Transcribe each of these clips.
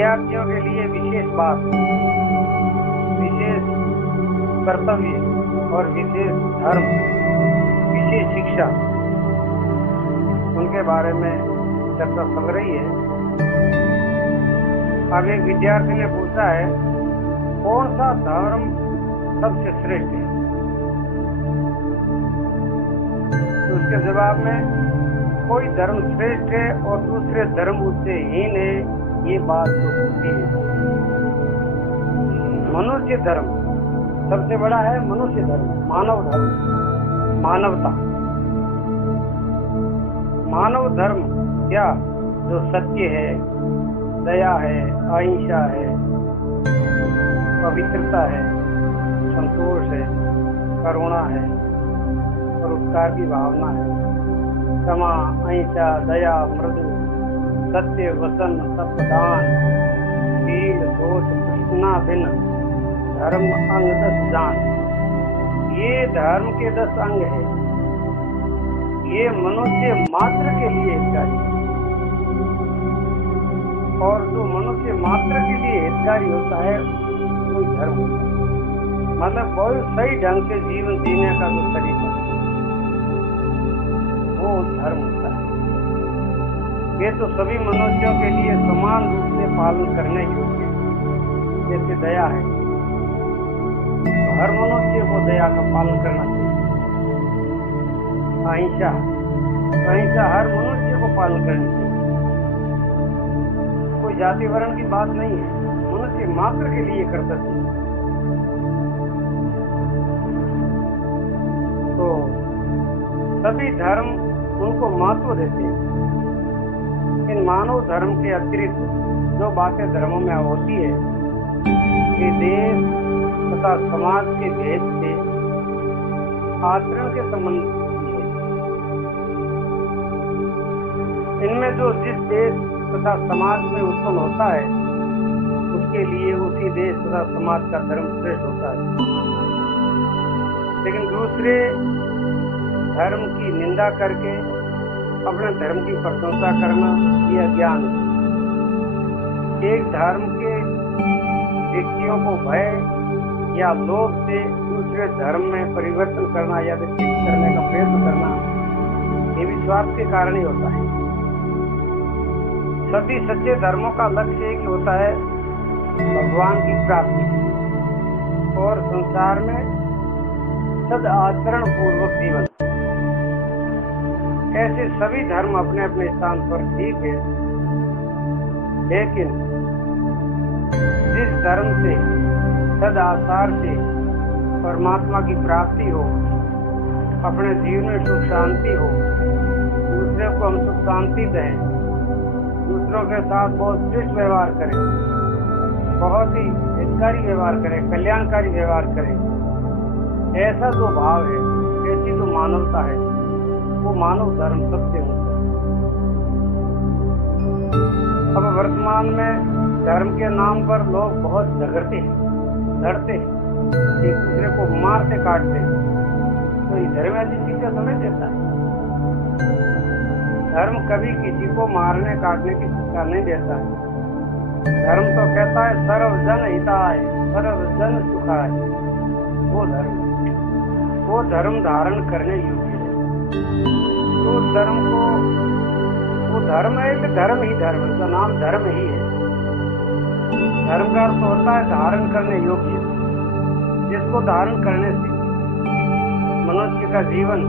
विद्यार्थियों के लिए विशेष बात, विशेष कर्तव्य और विशेष धर्म, विशेष शिक्षा, उनके बारे में चर्चा चल रही है। अब एक विद्यार्थी ने पूछा है, कौन सा धर्म सबसे श्रेष्ठ है? तो उसके जवाब में कोई धर्म श्रेष्ठ है और दूसरे धर्म उससे हीन है, ये बात तो होती है। मनुष्य धर्म सबसे बड़ा है, मनुष्य धर्म, मानव धर्म, मानवता। मानव धर्म क्या? जो सत्य है, दया है, अहिंसा है, पवित्रता है, संतोष है, करुणा है और उपकार की भावना है, क्षमा, अहिंसा, दया, मृदु, सत्य, वसन, तपदान, शील, दोष, कृष्णा, भिन्न, धर्म अंग 10 जान। ये धर्म के 10 अंग है। ये मनुष्य मात्र के लिए हितकारी है। और जो मनुष्य मात्र के लिए हितकारी होता है वो धर्म होता है। मतलब कोई सही ढंग से जीवन जीने का जो तरीका, वो धर्म होता है। ये तो सभी मनुष्यों के लिए समान रूप से पालन करने योग्य है। जैसे दया है, हर मनुष्य को दया का पालन करना चाहिए। अहिंसा, अहिंसा हर मनुष्य को पालन करनी चाहिए। कोई जाति वर्ण की बात नहीं है, मनुष्य मात्र के लिए कर्तव्य है। तो सभी धर्म उनको महत्व देते हैं। इन मानव धर्म के अतिरिक्त जो बातें धर्मों में होती है, ये देश तथा समाज के भेद से आचरण के संबंध है। इनमें जो जिस देश तथा समाज में उत्पन्न होता है, उसके लिए उसी देश तथा समाज का धर्म श्रेष्ठ होता है। लेकिन दूसरे धर्म की निंदा करके अपने धर्म की प्रशंसा करना यह अज्ञान है। एक धर्म के व्यक्तियों को भय या लोभ से दूसरे धर्म में परिवर्तन करना या विकसित करने का प्रयत्न करना, ये विश्वास के कारण ही होता है। सभी सच्चे धर्मों का लक्ष्य एक ही होता है, भगवान की प्राप्ति और संसार में सद आचरण पूर्वक जीवन। ऐसे सभी धर्म अपने अपने स्थान पर ठीक है, लेकिन जिस धर्म से सद आचार से परमात्मा की प्राप्ति हो, अपने जीवन में सुख शांति हो, दूसरे को हम सुख शांति दें, दूसरों के साथ बहुत श्रेष्ठ व्यवहार करें, बहुत ही हितकारी व्यवहार करें, कल्याणकारी व्यवहार करें, ऐसा जो भाव है, ऐसी जो मानवता है, वो मानव धर्म सबसे ऊंचा है। अब वर्तमान में धर्म के नाम पर लोग बहुत झगड़ते हैं, लड़ते हैं, एक दूसरे को मारते काटते हैं। तो ये धर्म ऐसी शिक्षा समझ देता है? धर्म कभी किसी को मारने काटने की शिक्षा नहीं देता है। धर्म तो कहता है सर्वजन हिताय, सर्वजन सुखाय। वो धर्म धारण करने योग्य है। तो धर्म को, वो धर्म है कि धर्म ही धर्म, उसका नाम धर्म ही है। धर्म का अर्थ होता है धारण करने योग्य, जिसको धारण करने से मनुष्य का जीवन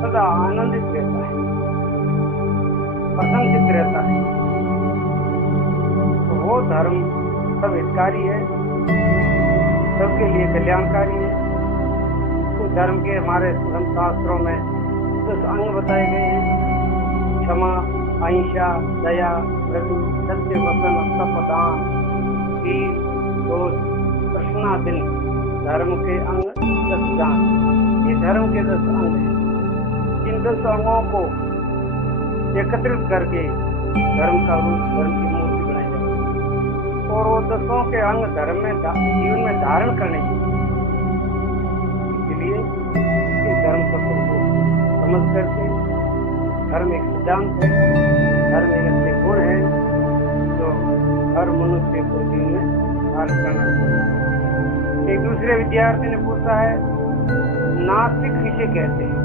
सदा आनंदित रहता है, प्रसन्नचित्त रहता है। तो वो धर्म सब हितकारी है, सबके लिए कल्याणकारी है। तो धर्म के हमारे शास्त्रों में 10 अंग बताए गए हैं: क्षमा, अहिंसा, दया, मृदु, सत्य, वसन, तपदान, शील, दोष, कृष्णा, दिन। धर्म के अंग 10 जान। ये धर्म के 10 अंग हैं। इन 10 अंगों को एकत्रित करके धर्म का रूप, धर्म की मूर्ति बनाई जाती है। और वो 10 के अंग धर्म में जीवन में धारण करने चाहिए। इसलिए इस धर्म तत्व को समझ करके, धर्म एक सिद्धांत है, धर्म एक ऐसे गुण है जो हर विद्यार्थी ने पूछा है नास्तिक किसे कहते हैं?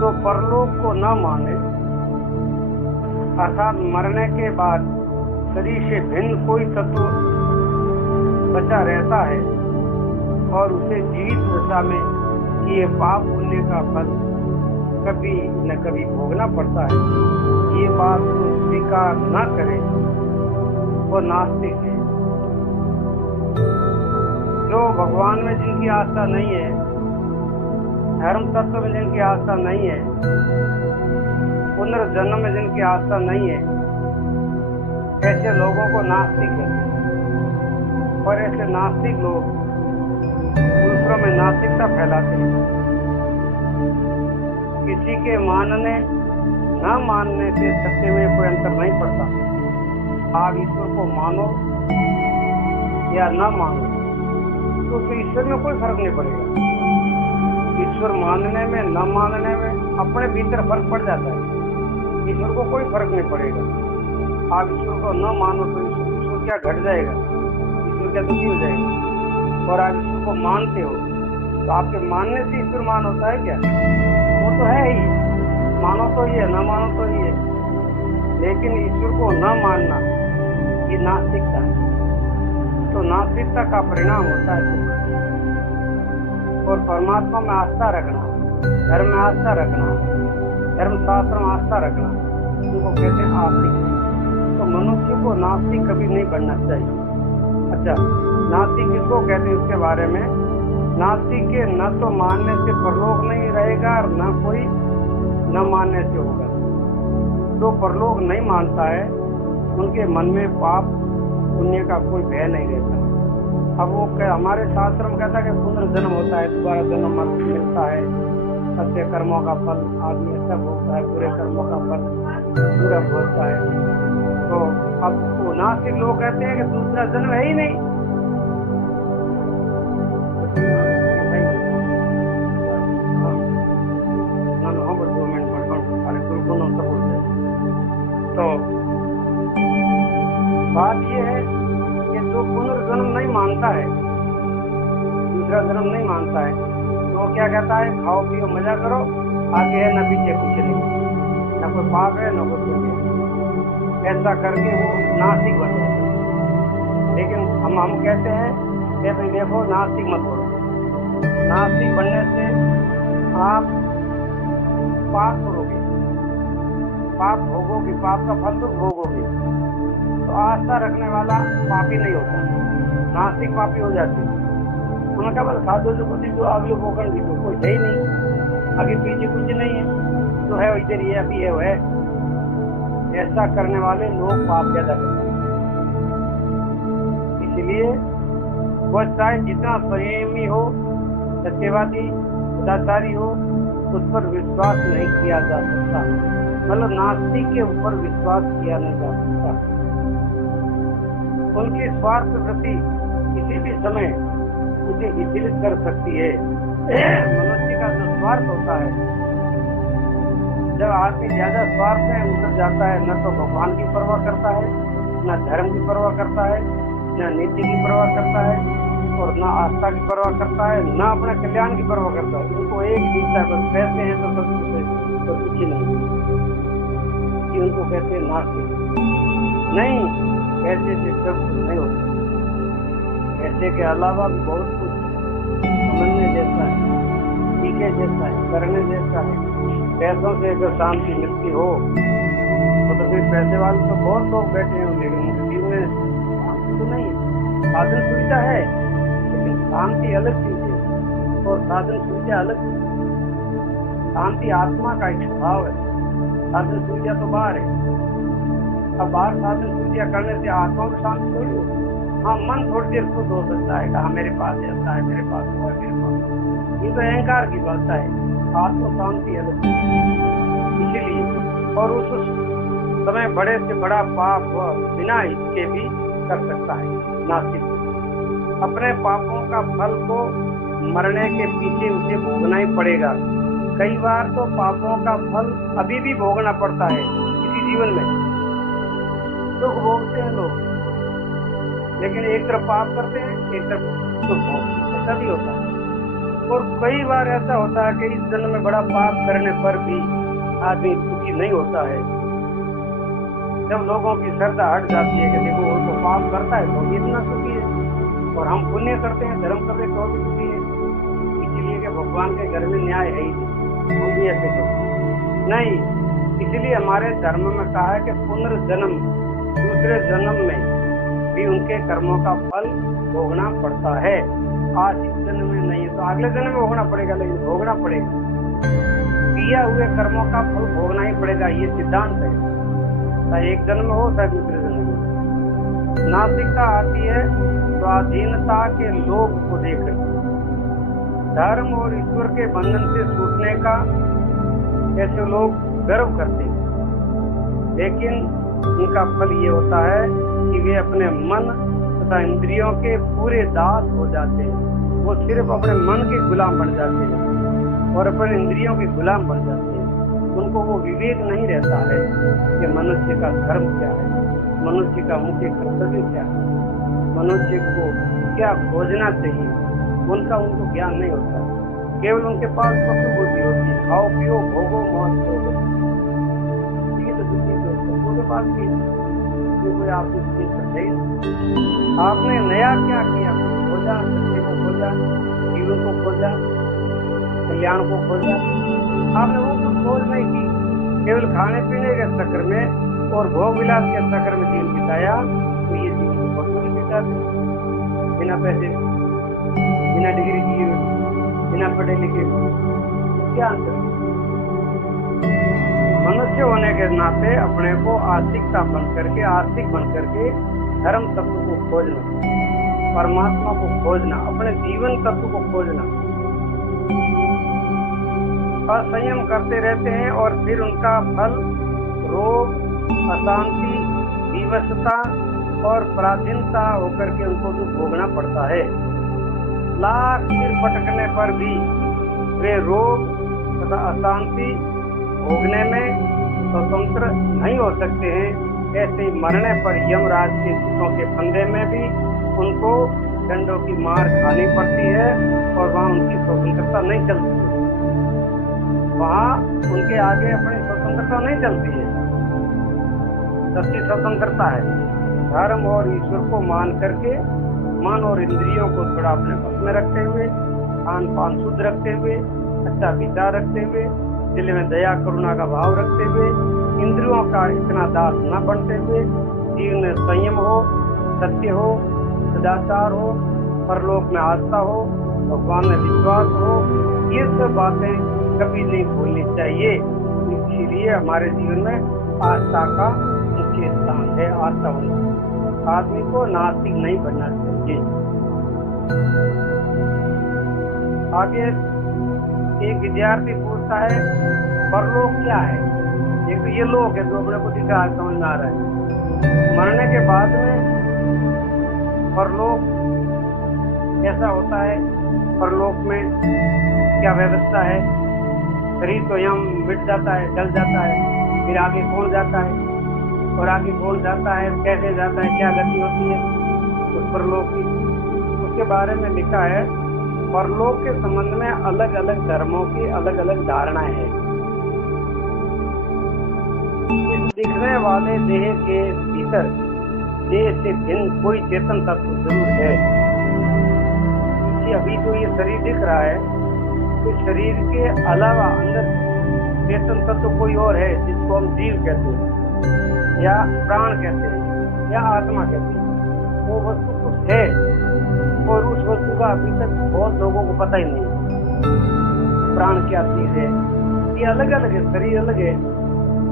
तो परलोक को न माने अर्थात मरने के बाद शरीर से भिन्न कोई तत्व बचा रहता है और उसे जीवित दशा में किए पाप पुण्य का फल कभी न कभी भोगना पड़ता है, ये बात को स्वीकार न करे वो नास्तिक है। जो भगवान में जिनकी आस्था नहीं है, धर्म तत्व में जिनकी आस्था नहीं है, पुनर्जन्म में जिनकी आस्था नहीं है, ऐसे लोगों को नास्तिक कहते हैं। और ऐसे नास्तिक लोग दूसरों में नास्तिकता फैलाते हैं। किसी के मानने न मानने से सत्य में कोई अंतर नहीं पड़ता। आप ईश्वर को मानो या न मानो तो फिर ईश्वर में कोई फर्क नहीं पड़ेगा। ईश्वर मानने में न मानने में अपने भीतर फर्क पड़ जाता है। ईश्वर को कोई फर्क नहीं पड़ेगा। आप ईश्वर को न मानो तो ईश्वर क्या घट जाएगा, ईश्वर क्या दुखी हो जाएगा। और आप ईश्वर को मानते हो तो आपके मानने से ईश्वर मान होता है क्या? वो तो है ही, मानो तो ही है, न मानो तो ही है। लेकिन ईश्वर को न मानना ये नास्तिकता है। तो नास्तिकता का परिणाम होता है दुख। और परमात्मा में आस्था रखना, धर्म में आस्था रखना, धर्मशास्त्र में आस्था रखना, उनको कहते हैं आस्तिक। तो मनुष्य को नास्तिक कभी नहीं बनना चाहिए। अच्छा, नास्तिक किसको कहते हैं उसके बारे में? नास्तिक के न तो मानने से परलोक नहीं रहेगा और न कोई न मानने से होगा। जो परलोक नहीं मानता है उनके मन में पाप पुण्य का कोई भय नहीं रहता। अब वो हमारे शास्त्र में कहता है कि पुनर्जन्म होता है, दोबारा जन्म मिलता है, अच्छे कर्मों का फल आदमी अच्छा भोगता है, बुरे कर्मों का फल बुरा भोगता है। तो अब वो नास्तिक लोग कहते हैं कि दूसरा जन्म है ही नहीं। तो बात यह है कि जो पुनर्जन्म नहीं मानता है, दूसरा जन्म नहीं मानता है, तो वो क्या कहता है? खाओ पियो मजा करो, आगे है न पीछे कुछ नहीं, न कोई पाप है न कोई पुण्य है। ऐसा करके वो नास्तिक बन जाता है। लेकिन हम कहते हैं कि भाई देखो नास्तिक मत करो। नास्तिक बनने से आप पाप करोगे, पाप भोगोगे, पाप का फल तो भोगोगे। तो आस्था रखने वाला पापी नहीं होता, नास्तिक पापी हो जाते। उन्होंने कहा साधु जो आगे भोगन भी तो कोई है ही नहीं, आगे पीछे कुछ नहीं है, जो है इधर ये अभी है वो है। ऐसा करने वाले लोग पाप ज्यादा करते हैं। इसलिए वह चाहे जितना संयमी हो, सत्यवादी, सदाचारी हो, उस पर विश्वास नहीं किया जा सकता। मतलब नास्तिक के ऊपर विश्वास किया नहीं जा सकता। उनकी स्वार्थ वृत्ति किसी भी समय उसे विचलित कर सकती है। मनुष्य का जो स्वार्थ होता है, जब आदमी ज्यादा स्वार्थ में उतर जाता है, न तो भगवान की परवाह करता है, न धर्म की परवाह करता है, न नीति की परवाह करता है, और न आस्था की परवाह करता है, न अपने कल्याण की परवाह करता है। उनको एक ही दिखता है, बस पैसे हैं तो सब कुछ है, तो कुछ ही नहीं। उनको कहते हैं नास्तिक। नहीं, पैसे से सब कुछ नहीं होता। पैसे के अलावा भी बहुत कुछ समझने जैसा है, सीखे जैसा है, करने जैसा है। पैसों से अगर शांति मिलती हो तो फिर पैसे वाले तो बहुत लोग बैठे हैं, लेकिन उनके जीवन में शांति तो नहीं है। साधन सुविधा है लेकिन शांति अलग चीज है और साधन सुविधा अलग चीज है। शांति आत्मा का एक स्वभाव है, साधन सुविधा तो बाहर है। अब बाहर साधन सुविधा करने से आत्मा में शांति थोड़ी हो। हाँ, मन थोड़ी देर खुद हो सकता है, कहा मेरे पास ऐसा है, मेरे पास वो है, मेरे पास, ये तो अहंकार की बात है। आत्म शांति अलग। इसीलिए और उस समय बड़े से बड़ा पाप बिना इसके भी कर सकता है नास्तिक। अपने पापों का फल को मरने के पीछे उसे भोगना ही पड़ेगा। कई बार तो पापों का फल अभी भी भोगना पड़ता है। इसी जीवन में दुख भोगते हैं लोग, लेकिन एक तरफ पाप करते हैं, एक तरफ सुख भोग, ऐसा भी होता है। और कई बार ऐसा होता है कि इस जन्म में बड़ा पाप करने पर भी आदमी सुखी नहीं होता है। जब लोगों की श्रद्धा हट जाती है कि देखो वो तो पाप करता है तो भी इतना सुखी है, और हम पुण्य करते हैं, धर्म करते हैं तो भी सुखी है। इसीलिए कि भगवान के घर में न्याय है ही नहीं, हम भी ऐसे करते नहीं। इसलिए हमारे धर्म में कहा है कि पुनर्जन्म, दूसरे जन्म में भी उनके कर्मों का फल भोगना पड़ता है। आज इस जन्म में नहीं तो अगले जन्म में भोगना पड़ेगा, लेकिन भोगना पड़ेगा, किया हुए कर्मों का फल भोगना ही पड़ेगा, ये सिद्धांत है। चाहे एक जन्म हो चाहे दूसरे जन्म में। नास्तिकता आती है स्वाधीनता के लोभ को देखकर, धर्म और ईश्वर के बंधन से छूटने का ऐसे लोग गर्व करते हैं, लेकिन उनका फल ये होता है कि वे अपने मन तथा इंद्रियों के पूरे दास हो जाते हैं। वो सिर्फ अपने मन के गुलाम बन जाते हैं और अपने इंद्रियों के गुलाम बन जाते हैं। उनको वो विवेक नहीं रहता है कि मनुष्य का धर्म क्या है, मनुष्य का मुख्य कर्तव्य क्या है, मनुष्य को क्या खोजना चाहिए, उनको ज्ञान नहीं होता है। केवल उनके पास पशु बुद्धि होती है, खाओ पियो भोगो मौज करो, ये तो बुद्धि तो सबके पास भी है, कोई आपकी बुद्धि कर नहीं। आपने नया क्या किया, खोजा, सत्य को खोजा, जीवन को खोजा, कल्याण को खोजा, आपने वो कुछ खोज नहीं की, केवल खाने पीने के चक्कर में और भोग विलास के चक्कर में जीवन बिताया। तो ये जीवन को बहुत बिताते, बिना पैसे, बिना डिग्री किए, बिना पढ़े लिखे, क्या अंतर? मनुष्य होने के नाते अपने को आस्तिक बन करके धर्म तत्व को खोजना, परमात्मा को खोजना, अपने जीवन तत्व को खोजना। असंयम करते रहते हैं और फिर उनका फल रोग, अशांति, विवशता और पराधीनता होकर के उनको दुख भोगना पड़ता है। लाख सिर पटकने पर भी वे रोग तथा अशांति भोगने में स्वतंत्र नहीं हो सकते हैं। ऐसे मरने पर यमराज के दूतों के फंदे में भी उनको डंडों की मार खानी पड़ती है और वहाँ उनकी स्वतंत्रता नहीं चलती है, वहाँ उनके आगे अपनी स्वतंत्रता नहीं चलती है। सच्ची स्वतंत्रता है धर्म और ईश्वर को मान करके, मन और इंद्रियों को थोड़ा अपने बस में रखते हुए, खान पान शुद्ध रखते हुए, अच्छा विचार रखते हुए, दिल में दया करुणा का भाव रखते हुए, इंद्रियों का इतना दास न बनते हुए, जीवन में संयम हो, सत्य हो, सदाचार हो, परलोक में आस्था हो, भगवान में विश्वास हो, ये सब बातें कभी नहीं भूलनी चाहिए। इसीलिए हमारे जीवन में आस्था का मुख्य स्थान है। आस्था होना, आदमी को नास्तिक नहीं बनना चाहिए। आगे एक विद्यार्थी पूछता है परलोक क्या है। एक तो ये लोक है जो अपने को दिखा समझ में आ रहा है, मरने के बाद में परलोक कैसा होता है, परलोक में क्या व्यवस्था है। शरीर तो यहाँ मिट जाता है, जल जाता है, फिर आगे कौन जाता है और आगे कौन जाता है, कैसे जाता है, क्या गति होती है उस परलोक की, उसके बारे में लिखा है। परलोक के संबंध में अलग अलग धर्मों की अलग अलग धारणाएं हैं। इस दिखने वाले देह के भीतर देह से भिन्न कोई चेतन तत्व जरूर है। अभी तो ये शरीर दिख रहा है, इस शरीर के अलावा अंदर चेतन तत्व कोई और है, जिसको हम जीव कहते हैं या प्राण कहते हैं या आत्मा कहते हैं। वो वस्तु कुछ है और उस वस्तु का अभी तक बहुत लोगों को पता ही नहीं। प्राण क्या चीज है, ये अलग अलग है, शरीर अलग है,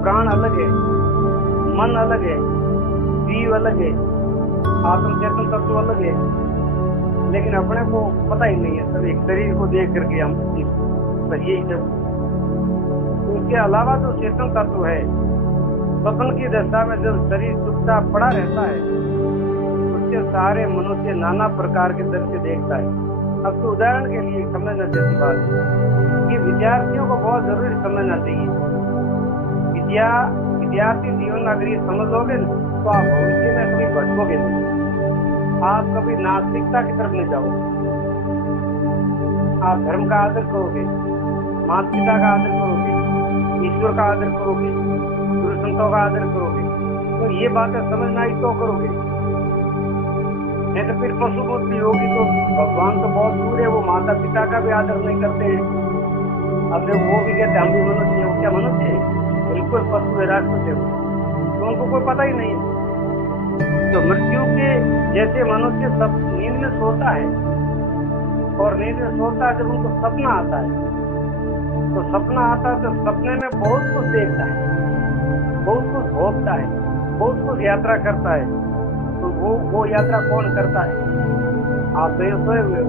प्राण अलग है, मन अलग है, जीव अलग है, आत्म चेतन तत्व अलग है, लेकिन अपने को पता ही नहीं है। सब एक शरीर को देख करके हम यही सब, उसके अलावा जो चेतन तत्व है, स्वप्न की दशा में जब शरीर चुपचाप पड़ा रहता है, उसके सारे मनुष्य नाना प्रकार के दृश्य देखता है। अब तो उदाहरण के लिए समझना जैसी बात है कि विद्यार्थियों को बहुत जरूरी समझना चाहिए। विद्यार्थी जीवन में अगर ये समझ लोगे तो आप भविष्य में कभी भटकोगे नहीं। आप कभी नास्तिकता की तरफ नहीं जाओगे। आप धर्म का आदर करोगे, माता पिता का आदर करोगे, ईश्वर का आदर करोगे, गुरु संतों का आदर करोगे, तो ये बातें समझना ही तो करोगे। नहीं तो फिर पशु बुद्धि होगी तो भगवान तो बहुत दूर है, वो माता पिता का भी आदर नहीं करते हैं। अब वो भी कहते हम भी मनुष्य है, वो क्या मनुष्य है? बिल्कुल पशु है, राक्षस है, तो उनको कोई पता ही नहीं है। तो मृत्यु के जैसे मनुष्य सब नींद में सोता है, और नींद में सोता है जब उनको सपना आता है, तो सपना आता है तो सपने में बहुत कुछ देखता है, बहुत कुछ भोगता है, बहुत कुछ यात्रा करता है। तो वो यात्रा कौन करता है? आप तो ये सोए हुए हो,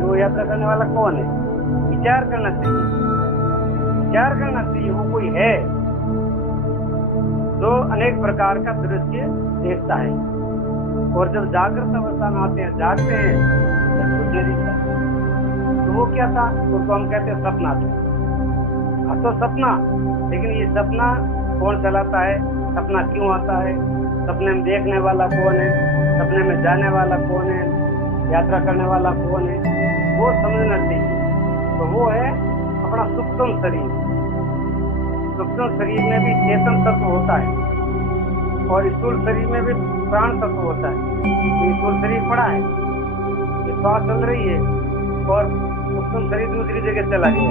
वो यात्रा करने वाला कौन है? विचार करना चाहिए, विचार करना चाहिए। वो कोई है जो अनेक प्रकार का दृश्य देखता है, और जब जागृत अवस्था में आते हैं, जागते हैं, तब कुछ नहीं दिखता। तो वो क्या था? उसको हम कहते हैं सपना था। अब तो सपना, लेकिन ये सपना कौन चलाता है? सपना क्यों आता है? सपने में देखने वाला कौन है? सपने में जाने वाला कौन है? यात्रा करने वाला कौन है? वो समझना चाहिए। तो वो है अपना सूक्ष्म शरीर। सूक्ष्म शरीर में भी चेतन तत्व होता है, और स्थूल शरीर में भी प्राण तत्व होता है। तो स्थूल शरीर पड़ा है, ये श्वास चल रही है, और सूक्ष्म शरीर दूसरी जगह चला गया।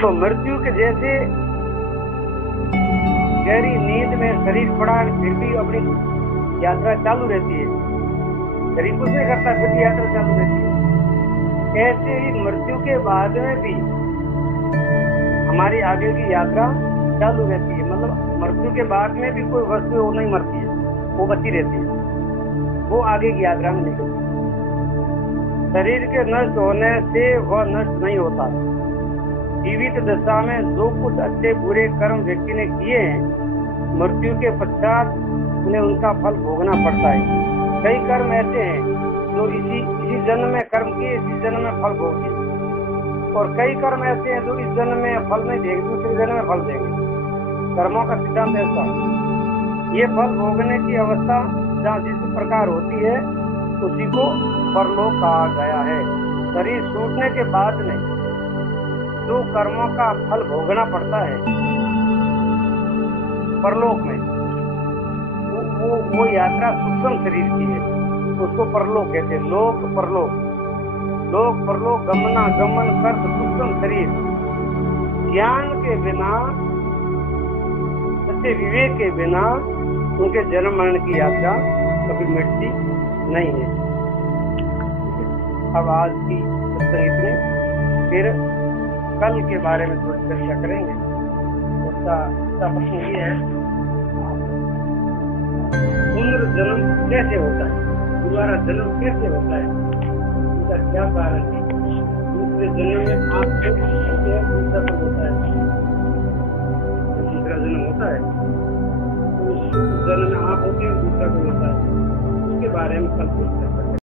तो मृत्यु के जैसे गहरी नींद में शरीर पड़ा है, फिर भी अपनी यात्रा चालू रहती है, शरीर कुछ नहीं करता, फिर भी यात्रा चालू रहती है। ऐसे ही मृत्यु के बाद में भी हमारी आगे की यात्रा चालू रहती है। मतलब मृत्यु के बाद में भी कोई वस्तु वो नहीं मरती है, वो बची रहती है, वो आगे की यात्रा में निकलती है। शरीर के नष्ट होने से वह नष्ट नहीं होता। जीवित दशा में जो कुछ अच्छे बुरे कर्म व्यक्ति ने किए हैं, मृत्यु के पश्चात उन्हें उनका फल भोगना पड़ता है। कई कर्म ऐसे हैं जो इसी जन्म में कर्म किए, इसी जन्म में फल भोगे, और कई कर्म ऐसे हैं जो इस जन्म में फल नहीं देंगे, दूसरे जन्म में फल देंगे। कर्मों का सिद्धांत ऐसा है। ये फल भोगने की अवस्था जहाँ जिस प्रकार होती है, उसी को परलोक कहा गया है। शरीर छूटने के बाद में जो कर्मों का फल भोगना पड़ता है परलोक में, वो यात्रा सूक्ष्म शरीर की है, उसको परलोक कहते हैं। लोक परलोक, लोक परलोक गमना गमन कर सूक्ष्म शरीर। ज्ञान के बिना, सच्चे विवेक के बिना उनके जन्म मरण की यात्रा कभी मिटती नहीं है। अब आज की सत्संग में फिर कल के बारे में थोड़ी चर्चा करेंगे। उसका प्रश्न ये है, पुनर्जन्म कैसे होता है? दोबारा जन्म कैसे होता है? इसका क्या कारण है? दूसरे जन्म में आप होते हैं, दूसरा सब होता है, दूसरा जन्म होता है, उस जन्म में आप होते हैं, दूसरा को होता है। उसके बारे में कल चर्चा